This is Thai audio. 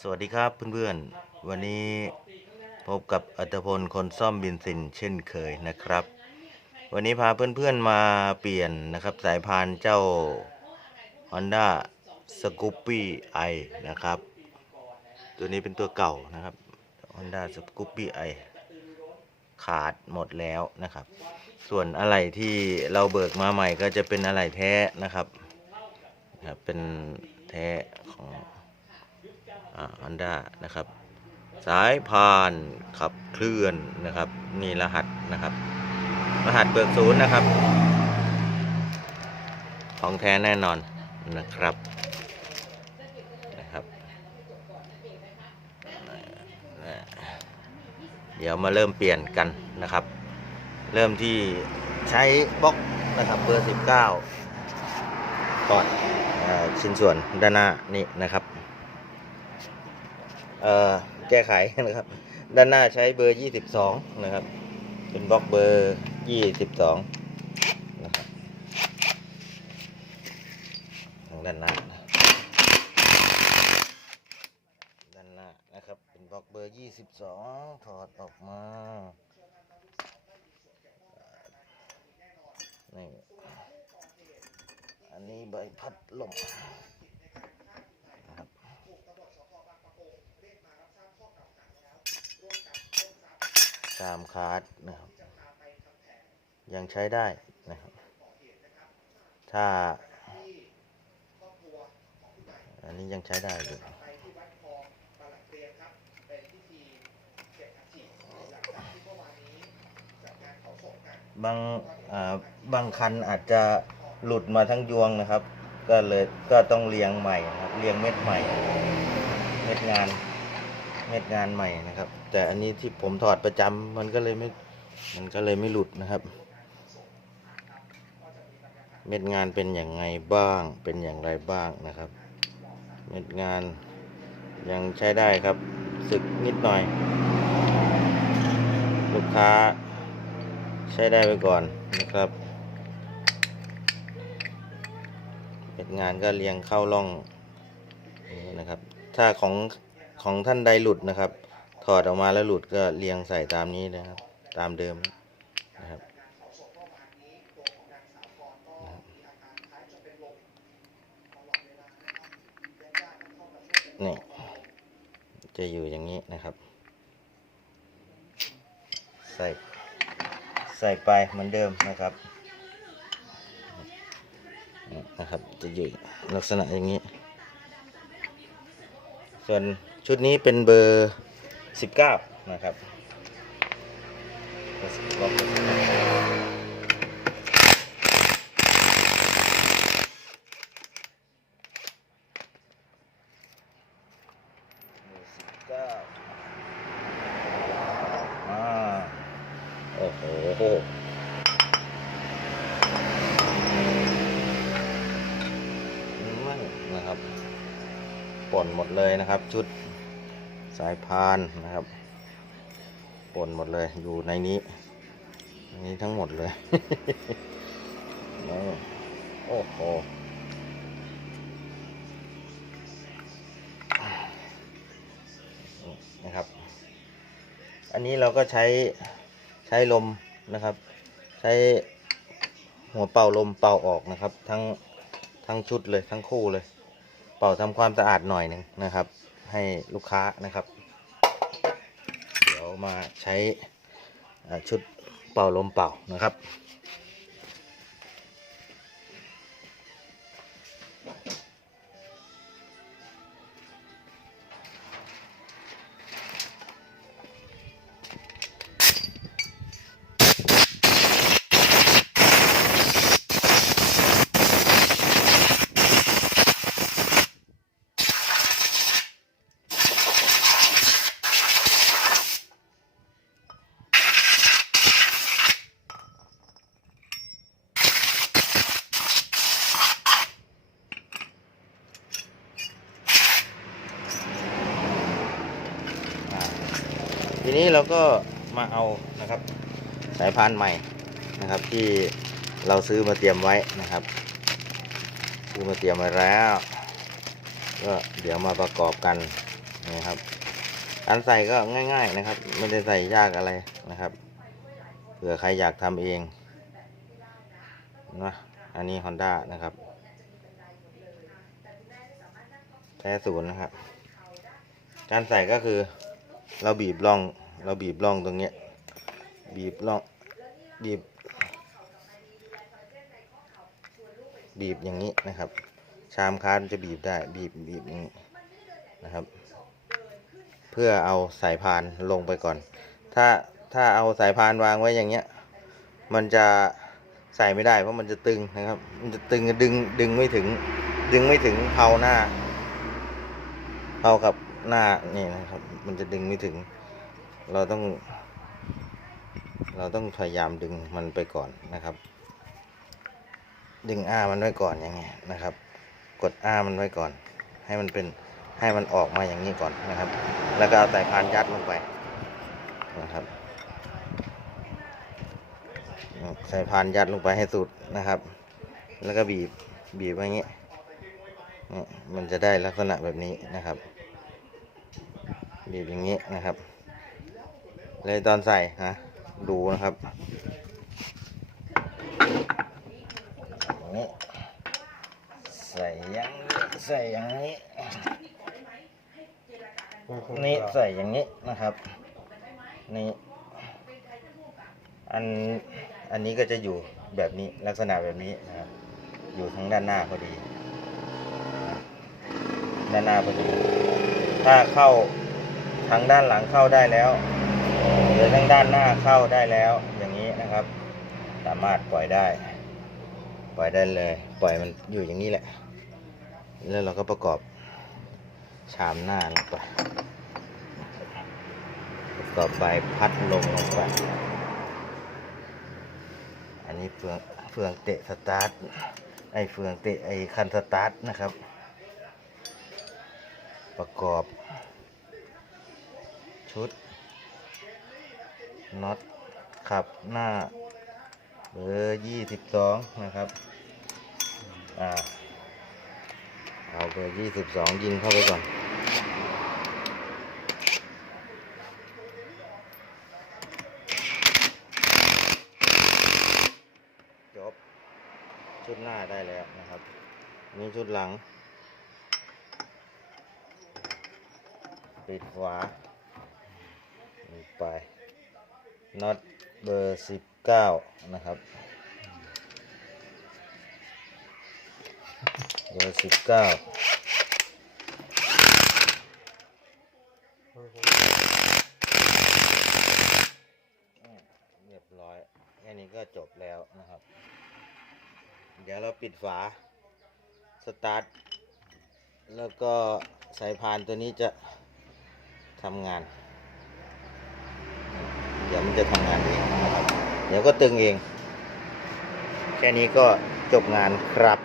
สวัสดีครับเพื่อนๆ วันนี้พบกับอัตพลคนซ่อมบินซินเช่นเคยนะครับ วันนี้พาเพื่อนๆมาเปลี่ยนนะครับสายพานเจ้า Honda Scoopy i นะครับ ตัวนี้เป็นตัวเก่านะครับ Honda Scoopy i ขาดหมดแล้วนะครับ ส่วนอะไหล่ที่เราเบิกมาใหม่ก็จะเป็นอะไหล่แท้นะครับนะครับเป็นแท้ของ อนด้านะครับ สายพานขับเคลื่อนนะครับนี่รหัสนะครับ รหัสเบิกศูนย์นะครับ ของแท้แน่นอนนะครับนะครับเดี๋ยวมาเริ่มเปลี่ยนกันนะครับ เริ่มที่ใช้บล็อกนะครับเบอร์ 19ก่อนเอ่อชิ้นส่วนด้านหน้านี่นะครับ แก้ไขนะครับ ด้านหน้าใช้เบอร์ 22 นะครับ เป็นบล็อกเบอร์ 22 นะครับทางด้านหน้านะด้านหน้านะครับ เป็นบล็อกเบอร์ 22 ถอดออกมานี่อันนี้ใบพัดลมนะครับ ตามคาร์ดนะครับ ยังใช้ได้นะครับ ถ้า อันนี้ยังใช้ได้อยู่บางอ่าบางคันอาจจะหลุดมาทั้งยวงนะครับ ก็เลยก็ต้องเรียงใหม่ครับเรียงเม็ดใหม่ เม็ดงาน เม็ดงานใหม่นะครับ แต่อันนี้ที่ผมถอดประจำมันก็เลยไม่มันก็เลยไม่หลุดนะครับ เม็ดงานเป็นอย่างไงบ้าง เป็นอย่างไรบ้างนะครับ เม็ดงานยังใช้ได้ครับสึกนิดหน่อย ลูกค้าใช้ได้ไปก่อนนะครับเม็ดงานก็เรียงเข้าร่องนี่นะครับ ถ้าของ ของท่านใดหลุดนะครับ ถอดออกมาแล้วหลุดก็เรียงใส่ตามนี้นะครับ ตามเดิมนะครับนี่จะอยู่อย่างนี้นะครับ ใส่ใส่ไปเหมือนเดิมนะครับนะครับ จะอยู่ลักษณะอย่างนี้ ส่วนชุดนี้เป็นเบอร์ 19 นะครับล็อกเบอร์19อ่าโอ้โหไม่นะครับ ป่นหมดเลยนะครับ ชุดสายพานนะครับป่นหมดเลยอยู่ในนี้ในนี้ทั้งหมดเลยโอ้โหนะครับ อันนี้เราก็ใช้ใช้ลมนะครับ ใช้หัวเป่าลมเป่าออกนะครับ ทั้งทั้งชุดเลยทั้งคู่เลย เป่าทำความสะอาดหน่อยหนึ่งนะครับ ให้ลูกค้านะครับ เดี๋ยวมาใช้ชุดเป่าลมเป่านะครับ ทีนี้เราก็มาเอานะครับ สายพานใหม่นะครับ ที่เราซื้อมาเตรียมไว้นะครับ ซื้อมาเตรียมไว้แล้ว ก็เดี๋ยวมาประกอบกันนี่ครับการใส่ก็ง่าย ๆนะครับ ไม่ได้ใส่ยากอะไรนะครับเผื่อใครอยากทำเองนะอันนี้ Honda นะครับแท้ศูนย์นะครับ การใส่ก็คือ เราบีบร่อง เราบีบร่องตรงเนี้ย บีบร่อง บีบ บีบอย่างนี้นะครับ ชามคานจะบีบได้ บีบ บีบอย่างนี้นะครับ เพื่อเอาสายพานลงไปก่อน ถ้า ถ้าเอาสายพานวางไว้อย่างเงี้ย มันจะใส่ไม่ได้เพราะมันจะตึงนะครับ มันจะตึงดึง ดึงไม่ถึง ดึงไม่ถึงเผาหน้าเผากับ หน้านี่นะครับ มันจะดึงไม่ถึง เราต้อง เราต้องพยายามดึงมันไปก่อนนะครับ ดึงอ้ามันไว้ก่อนอย่างเงี้ยนะครับ กดอ้ามันไว้ก่อน ให้มันเป็นให้มันออกมาอย่างนี้ก่อนนะครับ แล้วก็เอาสายพานยัดลงไปนะครับสายพานยัดลงไปให้สุดนะครับ แล้วก็บีบบีบไว้อย่างนี้เนี่ยมันจะได้ลักษณะแบบนี้นะครับ บีบอย่างนี้นะครับ เลยตอนใส่นะดูนะครับนี้ใส่อย่างนี้ใส่อย่างนี้นี่ใส่อย่างนี้นะครับนี่อันอันนี้ก็จะอยู่แบบนี้ลักษณะแบบนี้นะครับ อยู่ทางด้านหน้าพอดี ด้านหน้าพอดี ถ้าเข้า ทางด้านหลังเข้าได้แล้วหรือทางด้านหน้าเข้าได้แล้ว อย่างนี้นะครับ สามารถปล่อยได้ ปล่อยได้เลย ปล่อยมันอยู่อย่างนี้แหละ แล้วเราก็ประกอบชามหน้าลงไปประกอบใบพัดลงลงไป อันนี้เฟืองเฟืองเตะสตาร์ทไอเฟืองเตะไอคันสตาร์ทนะครับ ประกอบ ชุดน็อตขับหน้าเบอร์ยี่สิบสองนะครับ อ่า เอาเบอร์ยี่สิบสองยิงเข้าไปก่อน จบ ชุดหน้าได้แล้วนะครับ นี่ชุดหลัง ปิดฝา ไปน็อตเบอร์สิบเก้านะครับ เบอร์สิบเก้าเรียบร้อย แค่นี้ก็จบแล้วนะครับ เดี๋ยวเราปิดฝา สตาร์ท แล้วก็สายพานตัวนี้จะทำงาน ดี๋ยวมันจะทำงานเองนะครับ เดี๋ยวก็ตึงเอง แค่นี้ก็จบงานครับ